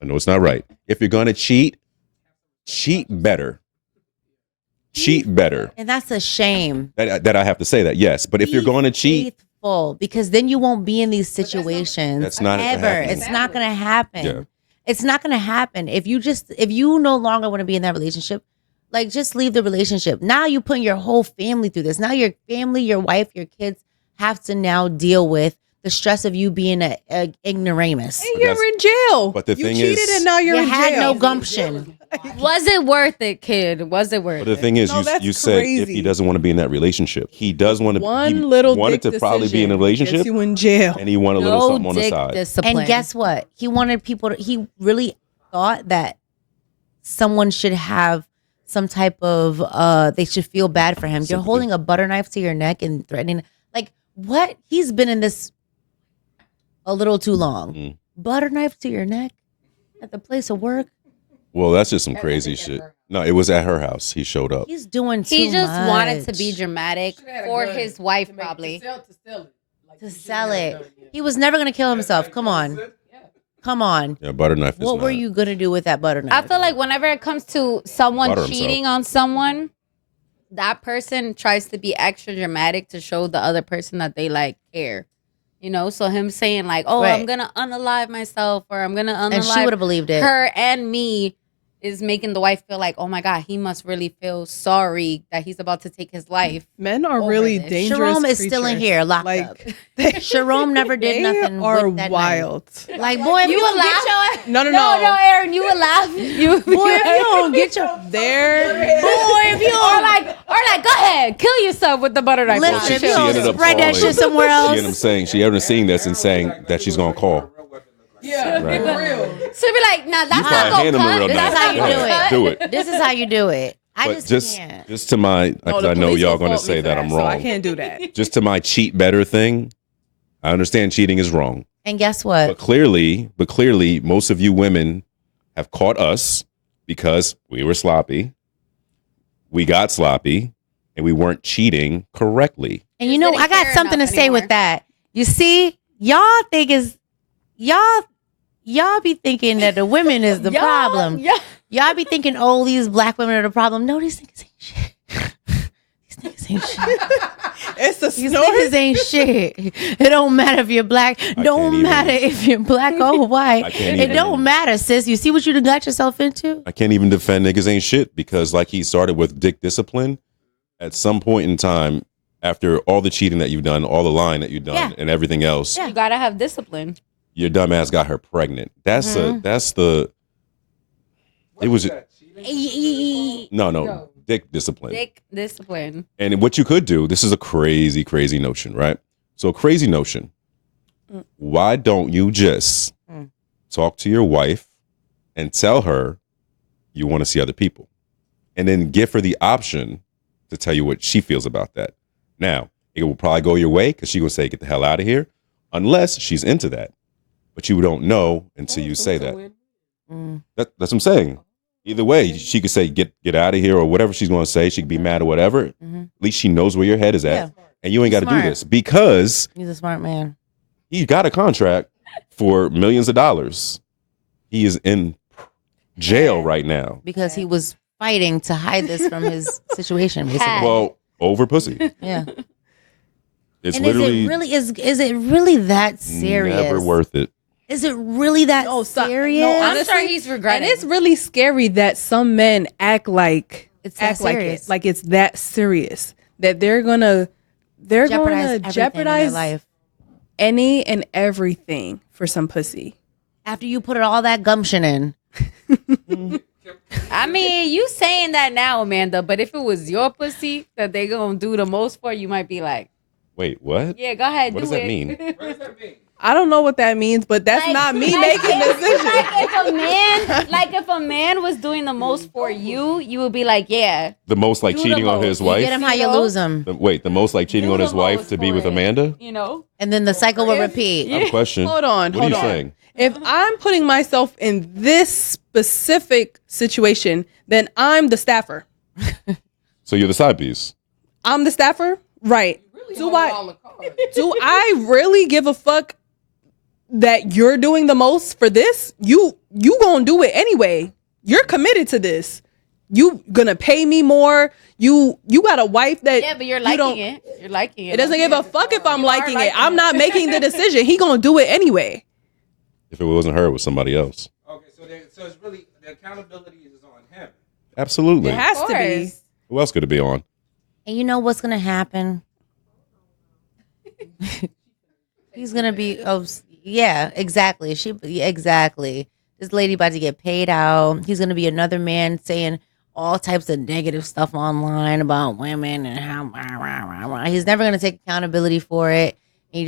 I know it's not right. If you're going to cheat better. cheat better. And that's a shame. That I have to say that, yes. But if you're going to cheat, faithful, because then you won't be in these situations. That's not ever. happening. It's not going to happen. Yeah. It's not going to happen. If you no longer want to be in that relationship, like just leave the relationship. Now you're putting your whole family through this. Now your family, your wife, your kids have to now deal with the stress of you being a ignoramus. And you're in jail. But the you thing cheated is, and now you're You in had jail. no gumption. Was it worth it, kid? Was it worth but the it? thing is, No, that's you said if he crazy. doesn't want to be in that relationship, he does want to. One he little wanted dick to probably be in a decision relationship, gets you in jail. and he wanted a little No something on the dick side. discipline. And guess what? He wanted people to, he really thought that someone should have some type of, they should feel bad for him. You're Sympathy. holding a butter knife to your neck and threatening, like, what? He's been in this a little too long. Mm. Butter knife to your neck at the place of work? Well, that's just some crazy shit. No, it was at her house. He showed up. He's doing too He just much. wanted to be dramatic for his wife, probably. To sell it. He was never going to kill himself. Come on. Come on. Yeah, butter knife. What were you going to do with that butter knife? I feel like whenever it comes to someone Butter cheating on someone, that person tries to be extra dramatic to show the other person that they like care. You know, so him saying like, "Oh, Right. I'm gonna unalive myself," or "I'm gonna and she would unalive have believed it. her and me," is making the wife feel like, "Oh my God, he must really feel sorry that he's about to take his life." Men are Over really this. dangerous. Jerome is still in creatures. here, locked like, up. They, Jerome never did they nothing are with that wild. knife. Like, boy, if you, You don't laugh? get your No, no, No, no. Aaron, you would laugh. You would be boy, if you don't get your They're or if you or like, go ahead, kill yourself with the butter knife. Listen, Well, if she you ended don't up spread that calling. shit somewhere She else. ended up saying she ended up seeing this and saying that she's gonna call. yeah, Right. for real. So be like, nah, that's You not probably gonna hand him a cut. real This knife. is how you Go do ahead. it. Do it. This is how you do it. I But just can't. just to my, because the I know police y'all will gonna fault me say for that I'm so I wrong. can't do that. Just to my cheat better thing, I understand cheating is wrong. And guess what? But clearly, most of you women have caught us because we were sloppy. We got sloppy and we weren't cheating correctly. And you know, didn't I got care something to enough say anymore. with that. You see, y'all think is y'all be thinking that the women is the problem. Yeah. Y'all be thinking, oh, these black women are the problem. No, these niggas ain't shit. These niggas ain't shit. It's a These snort. niggas ain't shit. It don't matter if you're black. can't Don't even- matter if you're black or I white. can't It even- don't matter, sis. You see what you done got yourself into? I can't even defend niggas ain't shit because like he started with dick discipline, at some point in time, after all the cheating that you've done, all the lying that you've done Yeah. and everything else, Yeah. You gotta have discipline. your dumb ass got her pregnant. That's Mhm. it was no dick discipline. Dick discipline. And what you could do, this is a crazy, crazy notion, right? So crazy notion. Why don't you just Mm. talk to your wife and tell her you want to see other people? And then give her the option to tell you what she feels about that. Now, it will probably go your way because she will say, get the hell out of here, unless she's into that. But you don't know until you say that. Mm. That's what I'm saying. Either way, she could say, get out of here or whatever she's going to say. She could be mad or whatever. Mhm. At least she knows where your head is at. Yeah. And you ain't got to do Smart. this because He's a smart man. he got a contract for millions of dollars. He is in jail right now. Because he was fighting to hide this from his situation, basically. Had. Well, over pussy. Yeah. It's And literally is it really that serious? never worth it. Is it really that No, stop. serious? No, I'm honestly, sure he's regretting. And it's really scary that some men act like It's that serious. it, like it's that serious that they're gonna jeopardize everything in their jeopardize life. any and everything for some pussy. After you put all that gumption in. I mean, you saying that now, Amanda, but if it was your pussy that they gonna do the most for, you might be like, Wait, what? yeah, go ahead, What do does that it. mean? I don't know what that means, but that's Like- not me like making if- decisions. If a man was doing the most for you, you would be like, yeah. The most like Do the cheating on most. his You wife? get him how you You know? lose him. Wait, the most like cheating Do on his the wife most to be for with it. Amanda? You know? And then the cycle will repeat. I have a question. Hold on, What are hold you on. saying? If I'm putting myself in this specific situation, then I'm the staffer. So you're the side piece. I'm the staffer, right? Do I really give a fuck that you're doing the most for this? You gonna do it anyway. You're committed to this. You gonna pay me more. You got a wife that Yeah, but you're you don't- liking it. You're liking it. It doesn't give a fuck if I'm You are liking it. liking I'm it. not making the decision. He gonna do it anyway. If it wasn't her, it was somebody else. Okay, so it's really the accountability is on him. Absolutely. It has Of to be. course. Who else could it be on? And you know what's gonna happen? He's gonna be. Oh, yeah, exactly. Exactly. This lady about to get paid out. He's gonna be another man saying all types of negative stuff online about women and how. He's never gonna take accountability for it. And you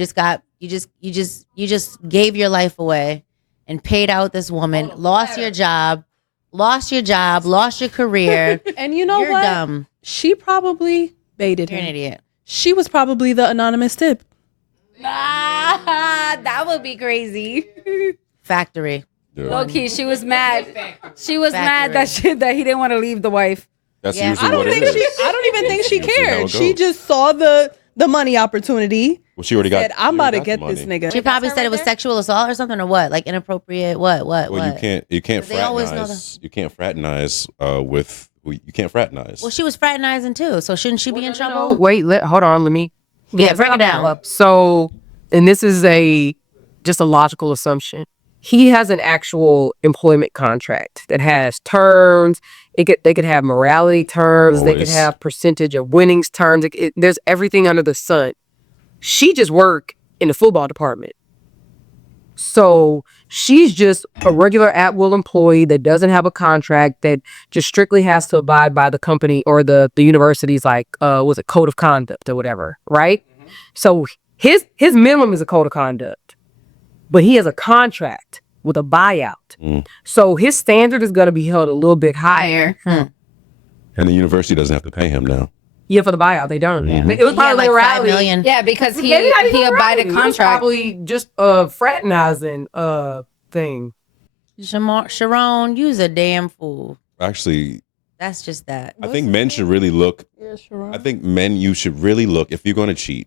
just gave your life away and paid out this woman. Lost your job. Lost your career. And you know You're what? dumb. She probably baited You're an him. idiot. She was probably the anonymous tip. That would be crazy. Factory. Yeah. Low key, she was mad. She was Factory. mad that he didn't want to leave the wife. That's Yeah. usually I don't what think it is. I don't even think she Usually how it cared. She goes. just saw the money opportunity. Well, she already got. Said, I'm she about already to got get the this money. nigga. She probably her said it right was there? sexual assault or something, or what? Like inappropriate. What? Well, What? you can't They always know fraternize. You can't fraternize with. You can't fraternize. Well, she was fraternizing too, so shouldn't she be in trouble? Wait, hold on. Let me. Yeah, break it down. So, and this is just a logical assumption. He has an actual employment contract that has terms. They could have morality terms. They could Always. have percentage of winnings terms. There's everything under the sun. She just worked in the football department. So she's just a regular at-will employee that doesn't have a contract, that just strictly has to abide by the company or the university's was it code of conduct or whatever, right? So his minimum is a code of conduct, but he has a contract with a buyout. So his standard is going to be held a little bit higher. And the university doesn't have to pay him now. Yeah, for the buyout, they don't. It was Yeah, probably like like $5 million. Yeah, because he Maybe not even abided Riley. It was contract. probably just a fraternizing thing. Sharon, you's a damn fool. Actually, That's just that. I think men should really look. Yeah, sure. I think men, you should really look if you're going to cheat.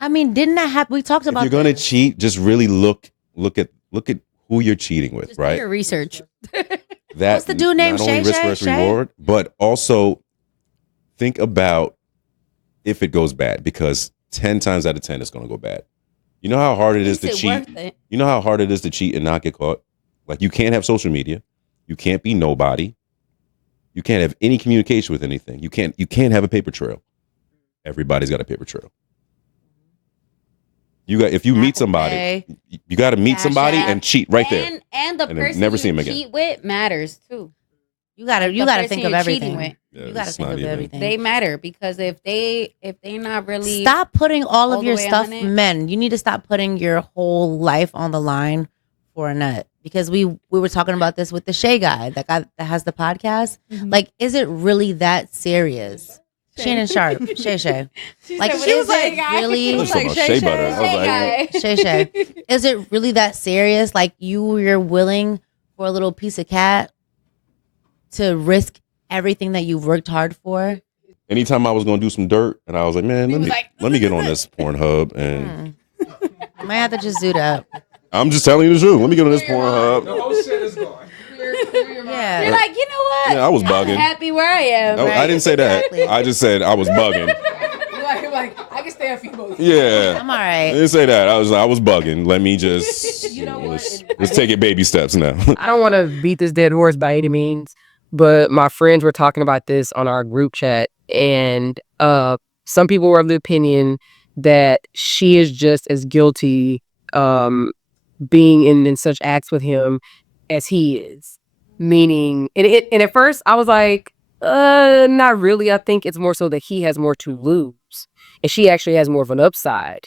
I mean, didn't that happen? We talked If about you're going to this. cheat, just really look at who you're cheating with, Just do right? your research. That What's the dude named not only Shay risk Shay? versus Shay? reward, but also think about if it goes bad, because 10 times out of 10 it's going to go bad. You know how hard it is to Is it cheat. worth it? You know how hard it is to cheat and not get caught. Like, you can't have social media, you can't be nobody, you can't have any communication with anything. You can't have a paper trail. Everybody's got a paper trail. If you meet Apple somebody, Pay. you got to meet Cash somebody App. and cheat right there. And the And then person never you see him again. cheat with matters too. You gotta The think person of you're cheating everything. with. Yeah, You gotta it's think not of even- everything. They matter, because if they not really Stop putting all all of the your way stuff, 100. men. You need to stop putting your whole life on the line for a nut. Because we were talking about this with the Shay guy, that guy that has the podcast. Mm-hmm. Like, is it really that serious? Shannon Sharp, Shay. Like, said, what is is that it guy? really? I was talking about shea butter. I was like, Shay. Is it really that serious? Like, you're willing for a little piece of cat to risk everything that you've worked hard for? anytime I was going to do some dirt, and I was like, man, let me get on this Pornhub, and I might have to just do that. I'm just telling you the truth. Let me get on this Pornhub. whole shit is gone. Yeah. You're like, you know what? Yeah, I was I'm bugging. happy where I am. No, I didn't say that. Exactly. I just said I was bugging. Like I can stay a few more. Yeah. I'm all I right. didn't say that. I was bugging. Let me just let's take it baby steps now. I don't want to beat this dead horse by any means, but my friends were talking about this on our group chat, and some people were of the opinion that she is just as guilty being in such acts with him as he is. Meaning, and at first I was like, not really. I think it's more so that he has more to lose, and she actually has more of an upside.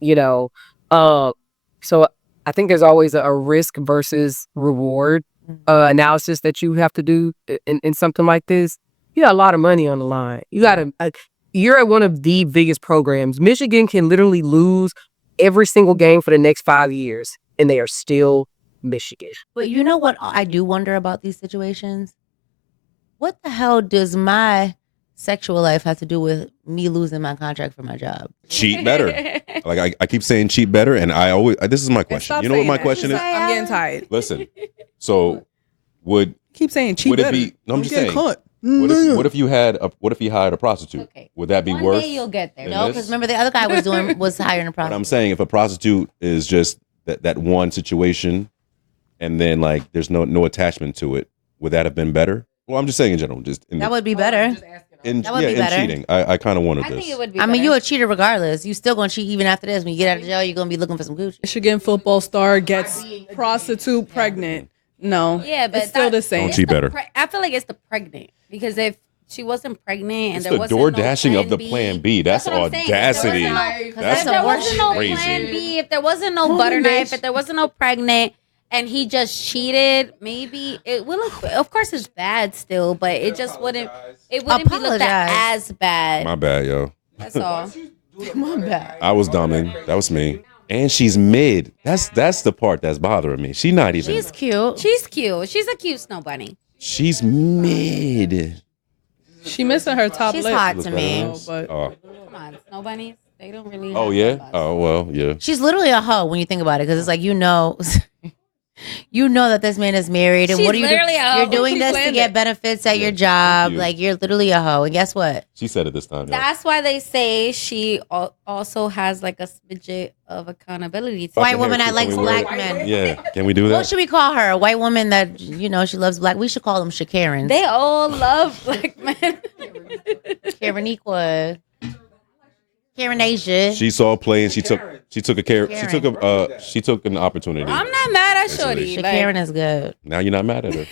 You know, so I think there's always a risk versus reward analysis that you have to do in something like this. You got a lot of money on the line. You got you're at one of the biggest programs. Michigan can literally lose every single game for the next 5 years, and they are still Michigan. But you know what I do wonder about these situations? What the hell does my sexual life have to do with me losing my contract for my job? Cheat better. Like I keep saying cheat better, and this is my question. Stop You know what saying my that. question is? I'm getting tired. Listen. So would Keep saying cheat Would it better. be? No, I'm Don't just get saying. caught. What if he hired a prostitute? Okay. Would that be One worse? day you'll get there. than No, this? because remember the other guy was hiring a But prostitute. I'm saying if a prostitute is just that one situation, and then like there's no attachment to it, would that have been better? Well, I'm just saying in general, just in That would be better. that would be in better. cheating. I kind of wanted I this. think it would be. I mean, better. you a cheater regardless. You still gonna cheat even after this. When you get out of jail, you're gonna be looking for some Gucci. Michigan football star gets prostitute pregnant. No. Yeah, but it's still the that's- same. Don't it's cheat the better. I feel like it's the pregnant because if she wasn't pregnant and It's there the wasn't door no dashing of plan the B, plan B. That's what I'm saying. If there audacity. wasn't no- That's if some there more wasn't no crazy. plan B, if there wasn't no butter knife, if there wasn't no pregnant, and he just cheated, maybe it will. Of course, it's bad still, but it just wouldn't. It wouldn't be looked at Apologize. as bad. My bad, yo. That's all. My bad. I was dumbing. That was me. And she's mid. That's the part that's bothering me. She's not even. She's cute. She's cute. She's a cute snow bunny. She's mid. She missing her top She's lip. hot Looks to better me. than us. but- Oh. Come on, snow bunnies. They don't really. Oh have yeah. butts. Oh well, yeah. She's literally a hoe when you think about it, because it's like you know that this man is married, and She's what are you literally a hoe. You're doing She this to planned get it. benefits at your Yeah, job. thank you. Like you're literally a hoe, and guess what? She said it this time. Yo. That's why they say she also has like a smidget of accountability. To White Fucking woman hair, that too. likes Can we wear black it? men. Yeah. Can we do What that? should we call her? A white woman that she loves black. We should call them Shakarans. They all love black men. Kareniqua. Karen Asia. She saw a play and she took a care. She Karen. took an opportunity. I'm not mad at Basically. Shorty. Shakaren is good. Now you're not mad at her.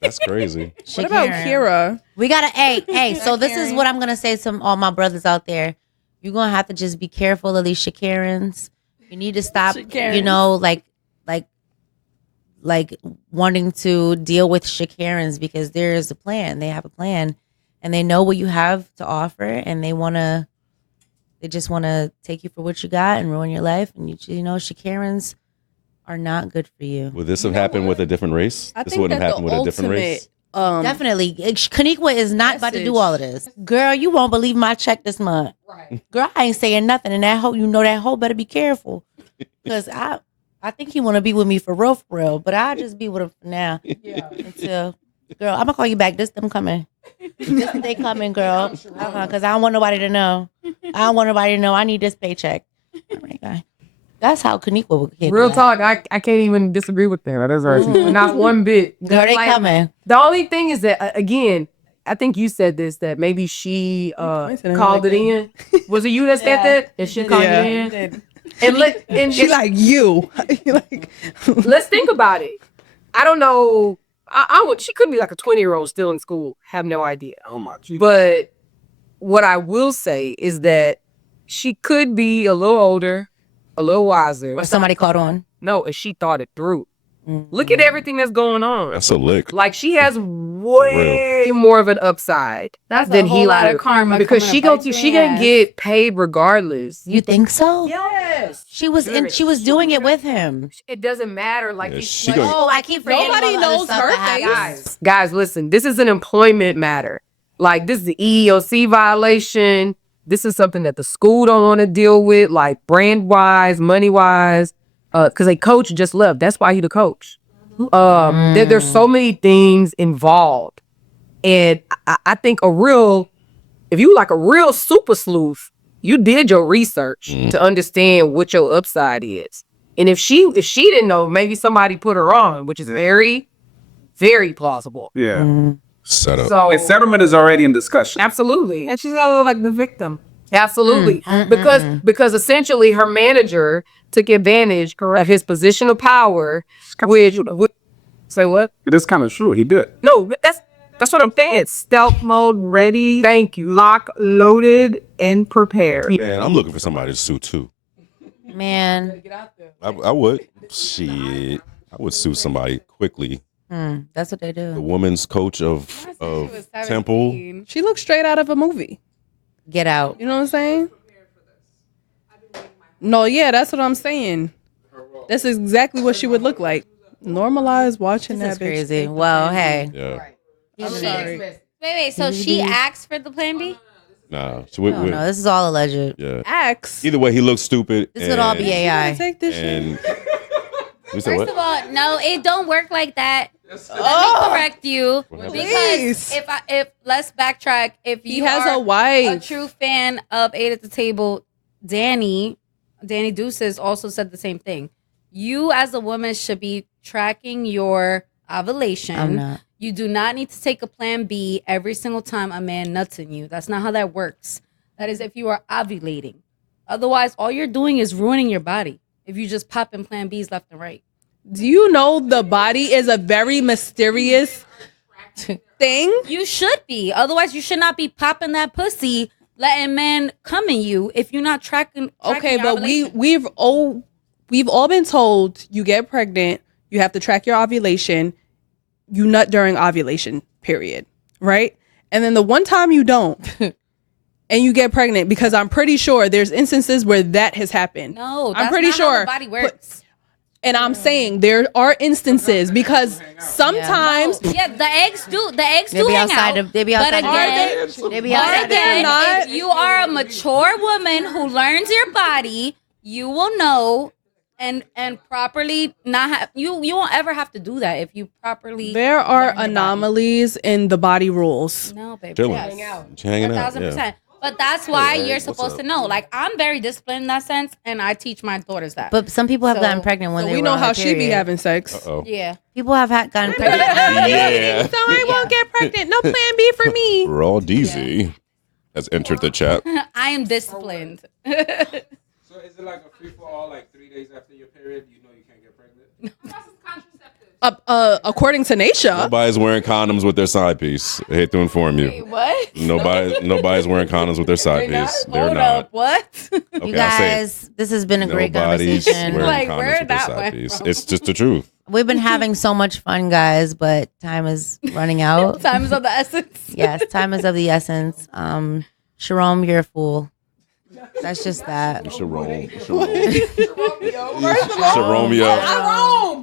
That's crazy. What about Shakaren. Kira? We gotta, hey. So this is Karen. what I'm gonna say to all my brothers out there. You're gonna have to just be careful of these Shakarans. You need to stop, Shakarans. like wanting to deal with Shakarans, because there is a plan. They have a plan, and they know what you have to offer, and they just want to take you for what you got and ruin your life. And you know, Shakarans are not good for you. Would this have happened with a different race? I This think wouldn't that have happened the with a different race. ultimate, Definitely. Kaniqua is not about to do message. all of this. Girl, you won't believe my check this month. Right. Girl, I ain't saying nothing. And that hoe, that hoe better be careful. Because I think he want to be with me for real. But I'll just be with him for now. Yeah. Until, girl, I'm going to call you back. This them coming. They coming, girl. Because I don't want nobody to know. I don't want nobody to know. I need this paycheck. All right, guy. That's how Kaniqua would get. Real talk, I can't even disagree with that. That's right. Not one bit. Girl, they Like, coming. The only thing is that again, I think you said this, that maybe she called it in. Was it you that said that? And she called Yeah. you in. And She like you. Like, let's think about it. I don't know. I would. She could be like a 20-year-old still in school. Have no idea. Oh my. But what I will say is that she could be a little older, a little wiser. Or somebody caught on. No, and she thought it through. Look at everything that's going on. That's a lick. Like she has way more of an upside That's than a he whole lot let of her, karma because coming she to go bite to you she in the gonna ass. get paid regardless. You think so? Yes, She was doing it with him. it doesn't matter. Like Yeah, these- she like, gonna- Oh, I keep forgetting Nobody all the other knows stuff her that face. happens. guys, listen. This is an employment matter. Like this is the EEOC violation. This is something that the school don't want to deal with, like brand wise, money wise, because a coach just left. That's why he the coach. There's so many things involved, and I think if you like a real super sleuth, you did your research to understand what your upside is. And if she didn't know, maybe somebody put her on, which is very, very plausible. Yeah. Set up. So And settlement is already in discussion. absolutely, And she's a little like the victim. absolutely, because essentially her manager took advantage of his position of power, which say what? It is kind of true. He did. No, that's what I'm saying. Stealth mode, ready, Thank you. lock, loaded, and prepared. Man, I'm looking for somebody to sue too. Man, I would. Shit. I would sue somebody quickly. that's what they The do. woman's coach of Temple. she looks straight out of a movie. Get out. You know what I'm saying? No, yeah, that's what I'm saying. That's exactly what she would look like. Normalize watching This is that bitch. crazy. Well, hey. Yeah. I'm sorry. Wait. So she asked for the plan B? Nah. So No, this is all alleged. yeah. Axe. Either way, he looks stupid. This would all be AI. Take this shit. And you said First what? of all, no, it don't work like that. Let me correct you What happened? because if let's backtrack. If He you has are a wife. a true fan of Eight at the Table, Danny Deuces also said the same thing. You as a woman should be tracking your ovulation. I'm not. You do not need to take a plan B every single time a man nuts in you. That's not how that works. That is if you are ovulating. Otherwise, all you're doing is ruining your body if you just pop in plan Bs left and right. Do you know the body is a very mysterious thing? You should be. Otherwise, you should not be popping that pussy, letting men come in you if you're not tracking Okay, your but ovulation. we've all been told you get pregnant, you have to track your ovulation, you nut during ovulation period, right? And then the one time you don't and you get pregnant, because I'm pretty sure there's instances where that has happened. No, I'm that's pretty not how sure. the body works. And I'm saying there are instances because sometimes Yeah, the eggs do They hang be outside out. of. They be But outside. again, They be but outside. again, not. if you are a mature woman who learns your body, you will know and properly not have you won't ever have to do that if you properly there are learn your body. anomalies in the body rules. No, baby. Chilling. Yes. Hanging out. 1,000%. Yeah. But that's why Hey, you're what's supposed up? to know. Like, I'm very disciplined in that sense, and I teach my daughters that. But some people have So- gotten pregnant when So they we were know on how their she be period. having sex. Uh-oh. yeah. People have gotten pregnant. Yeah. So I won't get pregnant. No plan B for me. Raw DZ has entered the chat. I am disciplined. So is it like a free for all? Like 3 days after your period, you know you can't get pregnant? According to Naisha, Nobody's wearing condoms with their side piece. I hate to inform you. What? Nobody's wearing condoms with their side piece. They're Hold not. up. What? Okay, You I'll say it. guys, this has been a great Nobody's conversation. wearing Like, condoms where with their that side went piece. from? It's just the truth. We've been having so much fun, guys, but time is running out. Time is of the essence. Yes, time is of the essence. Sharon, you're a fool. That's just that. Sharon.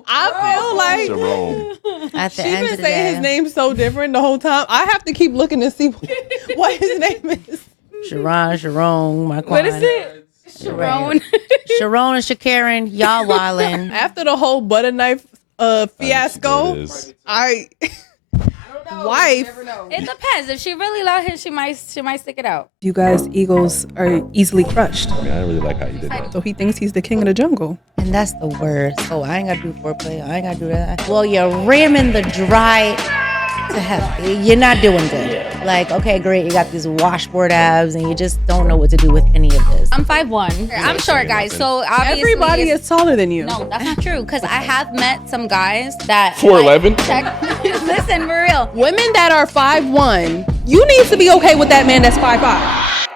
I feel like At the she end been of the saying day, his name so different the whole time. I have to keep looking to see what his name is. Sharon, my What is queen. it? Sharon. Sharon and Shakaran, y'all wildin'. After the whole butter knife fiasco, It is. wife. It depends. If she really love him, she might stick it out. You guys, eagles are easily crushed. I mean, I really like how you did that. So he thinks he's the king of the jungle. And that's the worst. Oh, I ain't gotta do foreplay. I ain't gotta do that. Well, you're ramming the dry to hell. You're not doing good. Like, okay, great, you got these washboard abs, and you just don't know what to do with any of this. I'm 5'1". I'm short, guys. So obviously, Everybody it's- is taller than you. No, that's not true. Because I have met some guys that 4'11"? Listen, for real. Women that are 5'1", you need to be okay with that man that's 5'5".